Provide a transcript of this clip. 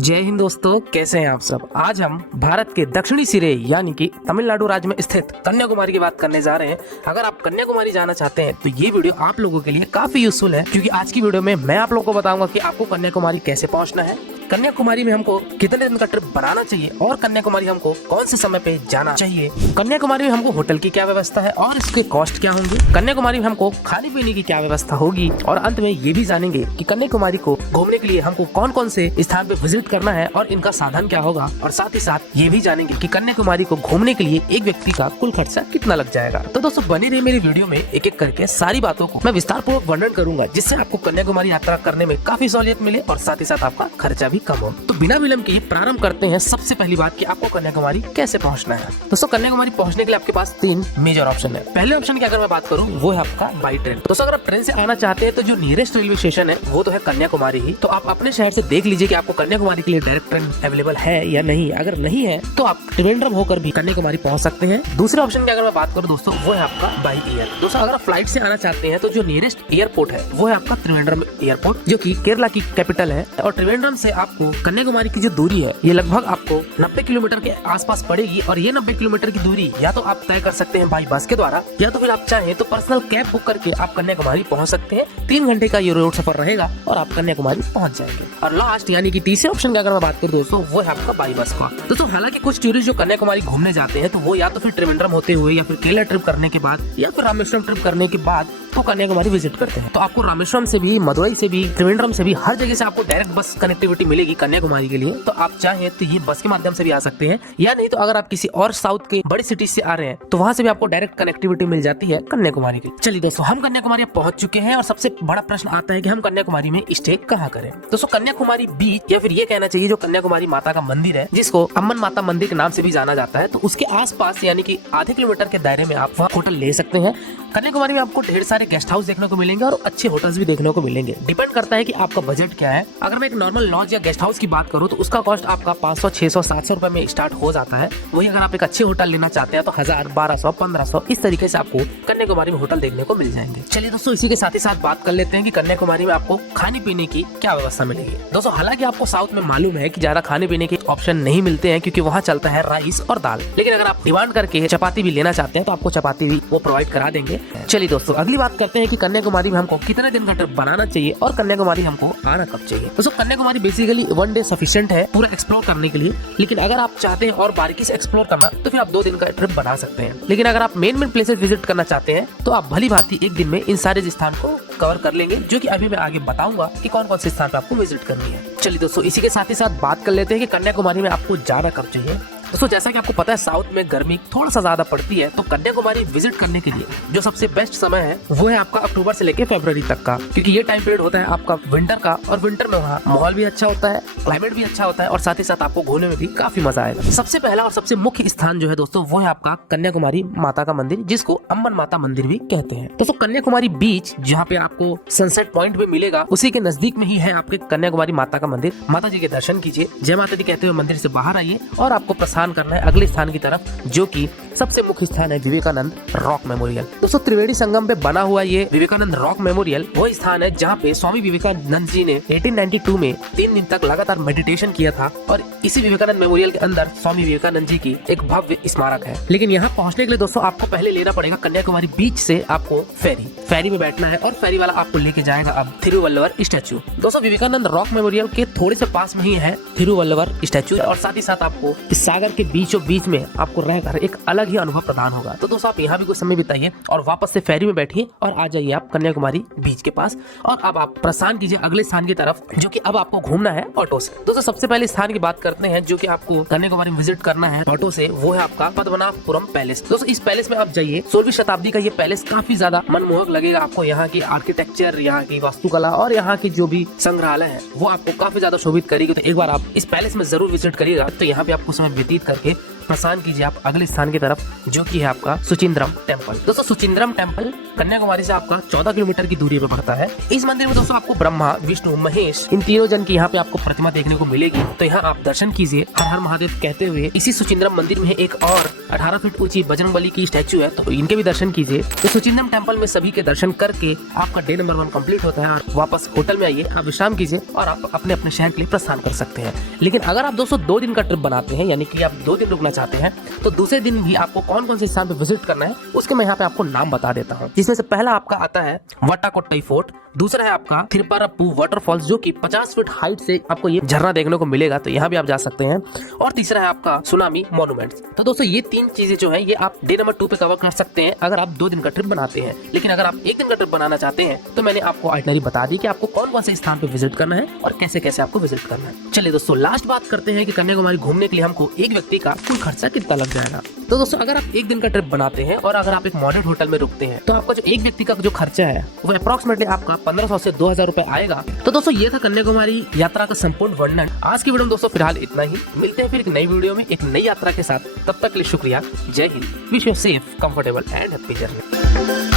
जय हिंद दोस्तों, कैसे हैं आप सब। आज हम भारत के दक्षिणी सिरे यानी कि तमिलनाडु राज्य में स्थित कन्याकुमारी की बात करने जा रहे हैं। अगर आप कन्याकुमारी जाना चाहते हैं तो ये वीडियो आप लोगों के लिए काफी यूजफुल है, क्योंकि आज की वीडियो में मैं आप लोगों को बताऊंगा कि आपको कन्याकुमारी कैसे पहुंचना है, कन्याकुमारी में हमको कितने दिन का ट्रिप बनाना चाहिए और कन्याकुमारी हमको कौन से समय पे जाना चाहिए, कन्याकुमारी में हमको होटल की क्या व्यवस्था है और इसके कॉस्ट क्या होंगे, कन्याकुमारी में हमको खाने पीने की क्या व्यवस्था होगी, और अंत में ये भी जानेंगे कि कन्याकुमारी को घूमने के लिए हमको कौन कौन से स्थान पे विजिट करना है और इनका साधन क्या होगा, और साथ ही साथ ये भी जानेंगे कि कन्याकुमारी को घूमने के लिए एक व्यक्ति का कुल खर्चा कितना लग जाएगा। तो दोस्तों बनी रही मेरी वीडियो में एक एक करके सारी बातों को मैं विस्तार पूर्वक वर्णन करूंगा, जिससे आपको कन्याकुमारी यात्रा करने में काफी सहूलियत मिले और साथ ही साथ आपका खर्चा भी कम हो। तो बिना विलंब के प्रारंभ करते हैं सबसे पहली बात कि आपको कन्याकुमारी कैसे पहुंचना है। दोस्तों कन्याकुमारी पहुंचने के लिए आपके पास 3 मेजर ऑप्शन है। पहले ऑप्शन की अगर मैं बात करूं वो है आपका बाई ट्रेन। दोस्तों अगर आप ट्रेन से आना चाहते हैं तो जो नियरेस्ट रेलवे स्टेशन है वो तो है कन्याकुमारी ही। तो आप अपने शहर से देख लीजिए कि आपको कन्याकुमारी के लिए डायरेक्ट ट्रेन अवेलेबल है या नहीं। अगर नहीं है तो आप त्रिवेंद्रम होकर भी कन्याकुमारी पहुंच सकते हैं। दूसरे ऑप्शन की अगर मैं बात करूं दोस्तों वो है आपका बाई एयर। दोस्तों अगर आप फ्लाइट से आना चाहते हैं तो जो नियरेस्ट एयरपोर्ट है वो है आपका त्रिवेंद्रम एयरपोर्ट, जो कि केरला की कैपिटल है। और त्रिवेंद्रम से आपको कन्याकुमारी की जो दूरी है ये लगभग आपको 90 किलोमीटर के आसपास पड़ेगी, और ये 90 किलोमीटर की दूरी या तो आप तय कर सकते हैं बाई बस के द्वारा, या तो फिर आप चाहें तो पर्सनल कैब बुक करके आप कन्याकुमारी पहुंच सकते हैं। 3 घंटे का ये रोड सफर रहेगा और आप कन्याकुमारी पहुंच जाएंगे। और लास्ट यानी कि तीसरे ऑप्शन की अगर मैं बात करूं दोस्तों वो है आपका बाई बस का। दोस्तों हालांकि कुछ टूरिस्ट जो कन्याकुमारी घूमने जाते हैं तो वो या तो फिर त्रिवेंद्रम होते हुए या फिर केरला ट्रिप करने के बाद या फिर रामेश्वरम ट्रिप करने के बाद तो कन्याकुमारी विजिट करते हैं। तो आपको रामेश्वरम से भी, मदुरई से भी, त्रिवेंद्रम से भी, हर जगह से आपको डायरेक्ट बस कनेक्टिविटी मिलेगी कन्याकुमारी के लिए। तो आप चाहें तो ये बस के माध्यम से भी आ सकते हैं, या नहीं तो अगर आप किसी और साउथ के बड़ी सिटी से आ रहे हैं तो वहाँ से भी आपको डायरेक्ट कनेक्टिविटी मिल जाती है कन्याकुमारी की। चलिए दोस्तों हम कन्याकुमारी पहुंच चुके हैं और सबसे बड़ा प्रश्न आता है कि हम कन्याकुमारी में स्टे कहाँ करें। दोस्तों कन्याकुमारी बीच, या फिर ये कहना चाहिए जो कन्याकुमारी माता का मंदिर है, जिसको अम्मन माता मंदिर के नाम से भी जाना जाता है, तो उसके आसपास यानी कि आधे किलोमीटर के दायरे में आप वहाँ होटल ले सकते हैं। कन्याकुमारी में आपको ढेर सारे गेस्ट हाउस देखने को मिलेंगे और अच्छे होटल्स भी देखने को मिलेंगे। डिपेंड करता है कि आपका बजट क्या है। अगर मैं एक नॉर्मल लॉज या गेस्ट हाउस की बात करूं तो उसका कॉस्ट आपका 500, 600, 700 रुपए में स्टार्ट हो जाता है। वही अगर आप एक अच्छे होटल लेना चाहते हैं तो 1000, 1200, 1500 इस तरीके से आपको कन्याकुमारी में होटल देखने को मिल जाएंगे। चलिए दोस्तों इसी के साथ ही साथ बात कर लेते हैं कि कन्याकुमारी में आपको खाने पीने की क्या व्यवस्था मिलेगी। दोस्तों हालांकि आपको साउथ में मालूम है कि ज्यादा खाने पीने के ऑप्शन नहीं मिलते हैं, क्योंकि वहाँ चलता है राइस और दाल। लेकिन अगर आप डिमांड करके चपाती भी लेना चाहते हैं तो आपको चपाती भी वो प्रोवाइड करा देंगे। चलिए दोस्तों अगली बात करते हैं कि कन्याकुमारी में हमको कितने दिन का ट्रिप बनाना चाहिए और कन्याकुमारी हमको आना कब चाहिए। दोस्तों कन्याकुमारी बेसिकली 1 डे सफिशिएंट है पूरा एक्सप्लोर करने के लिए, लेकिन अगर आप चाहते हैं और बारीकी से एक्सप्लोर करना तो फिर आप 2 दिन का ट्रिप बना सकते हैं। लेकिन अगर आप मेन प्लेसेस विजिट करना चाहते हैं तो आप भली भांति 1 दिन में इन सारे स्थान को कवर कर लेंगे, जो कि अभी मैं आगे बताऊंगा कि कौन कौन से स्थान पे आपको विजिट करनी है। चलिए दोस्तों इसी के साथ ही साथ बात कर लेते हैं कि कन्याकुमारी में आपको जाना कब चाहिए। दोस्तों जैसा कि आपको पता है साउथ में गर्मी थोड़ा सा ज्यादा पड़ती है, तो कन्याकुमारी विजिट करने के लिए जो सबसे बेस्ट समय है वो है आपका अक्टूबर से लेके फरवरी तक का, क्योंकि ये टाइम पीरियड होता है आपका विंटर का, और विंटर में वहाँ माहौल भी अच्छा होता है, क्लाइमेट भी अच्छा होता है, और साथ ही साथ आपको घूमने में भी काफी मजा आएगा। सबसे पहला और सबसे मुख्य स्थान जो है दोस्तों वो है आपका कन्याकुमारी माता का मंदिर, जिसको अम्मन माता मंदिर भी कहते हैं। दोस्तों कन्याकुमारी बीच जहाँ पे आपको सनसेट पॉइंट भी मिलेगा, उसी के नजदीक में ही है आपके कन्याकुमारी माता का मंदिर। माता जी के दर्शन कीजिए, जय माता दी कहते हुए मंदिर से बाहर आइए और आपको प्रस्थान करना है अगले स्थान की तरफ, जो कि सबसे मुख्य स्थान है विवेकानंद रॉक मेमोरियल। दोस्तों त्रिवेणी संगम पे बना हुआ ये विवेकानंद रॉक मेमोरियल वो स्थान है जहाँ पे स्वामी विवेकानंद जी ने 1892 में 3 दिन तक लगातार मेडिटेशन किया था, और इसी विवेकानंद मेमोरियल के अंदर स्वामी विवेकानंद जी की एक भव्य स्मारक है। लेकिन यहाँ पहुँचने के लिए दोस्तों आपको पहले लेना पड़ेगा कन्याकुमारी बीच से आपको फेरी में बैठना है, और फेरी वाला आपको लेके जाएगा अब थिरुवल्लुवर स्टैचू। दोस्तों विवेकानंद रॉक मेमोरियल के थोड़े से पास में ही है थिरुवल्लुवर स्टैचू, और साथ ही साथ आपको इस सागर के बीचों बीच में आपको रहकर एक अलग ही अनुभव प्रदान होगा। तो दोस्तों आप यहाँ भी कुछ समय बिताइए और वापस से फेरी में बैठिए और आ जाइए आप कन्याकुमारी बीच के पास। और अब आप प्रस्थान कीजिए अगले स्थान की तरफ, जो कि अब आपको घूमना है ऑटो से। दोस्तों सबसे पहले स्थान की बात करते हैं जो कि आपको कन्याकुमारी में विजिट करना है ऑटो से, वो है आपका पद्मनाभपुरम पैलेस। दोस्तों इस पैलेस में आप जाइए, 16वीं शताब्दी का ये पैलेस काफी ज्यादा मनमोहक लगेगा आपको। यहाँ की आर्किटेक्चर, यहाँ की वास्तुकला और यहाँ की जो भी संग्रहालय है वो आपको काफी ज्यादा शोभित करेगी। तो एक बार आप इस पैलेस में जरूर विजिट करिएगा। तो यहाँ पे आपको समय व्यतीत करके प्रस्थान कीजिए आप अगले स्थान की तरफ, जो कि है आपका सुचिंद्रम टेम्पल। दोस्तों सुचिंद्रम टेम्पल कन्याकुमारी से आपका 14 किलोमीटर की दूरी पर पड़ता है। इस मंदिर में दोस्तों आपको ब्रह्मा, विष्णु, महेश इन तीनों जन की यहाँ पे आपको प्रतिमा देखने को मिलेगी। तो यहाँ आप दर्शन कीजिए हर हर महादेव कहते हुए। इसी सुचिंद्रम मंदिर में एक और 18 फीट ऊंची बजरंगबली की स्टैचू है, तो इनके भी दर्शन कीजिए। तो सुचिंद्रम टेम्पल में सभी के दर्शन करके आपका डे नंबर 1 कंप्लीट होता है और वापस होटल में आइए, आप विश्राम कीजिए और आप अपने अपने शहर के लिए प्रस्थान कर सकते हैं। लेकिन अगर आप दोस्तों 2 दिन का ट्रिप बनाते हैं, यानी कि आप 2 दिन रुकना चाहते हैं, तो दूसरे दिन भी आपको कौन कौन से स्थान पे विजिट करना है उसके मैं यहाँ पे आपको नाम बता देता हूँ। जिसमें से पहला आपका आता है वट्टाकोट्टई फोर्ट, दूसरा है आपका थिरुपरप्पू वाटरफॉल्स, जो कि 50 फीट हाइट से आपको ये झरना देखने को मिलेगा, तो यहाँ भी आप जा सकते हैं। और तीसरा है आपका सुनामी मॉन्यूमेंट्स। तो दोस्तों ये 3 चीजें जो है ये आप डे नंबर 2 पे कवर कर सकते हैं अगर आप 2 दिन का ट्रिप बनाते हैं। लेकिन अगर आप 1 दिन का ट्रिप बनाना चाहते हैं तो मैंने आपको आइटनरी बता दी कि आपको कौन कौन से स्थान पे विजिट करना है और कैसे कैसे आपको विजिट करना है। चलिए दोस्तों लास्ट बात करते हैं कि कन्याकुमारी घूमने के लिए हमको एक व्यक्ति का कुल खर्चा कितना लग जाएगा। तो दोस्तों अगर आप 1 दिन का ट्रिप बनाते हैं और अगर आप एक मॉडरेट होटल में रुकते हैं तो आपका जो एक व्यक्ति का जो खर्चा है वो अप्रोक्सीमेटली आपका 1500 से 2000 रुपए आएगा। तो दोस्तों ये था कन्याकुमारी यात्रा का संपूर्ण वर्णन। आज की वीडियो में दोस्तों फिलहाल इतना ही। मिलते हैं फिर एक नई वीडियो में एक नई यात्रा के साथ। तब तक के लिए शुक्रिया। जय Hind. Wish you safe, comfortable and happy journey.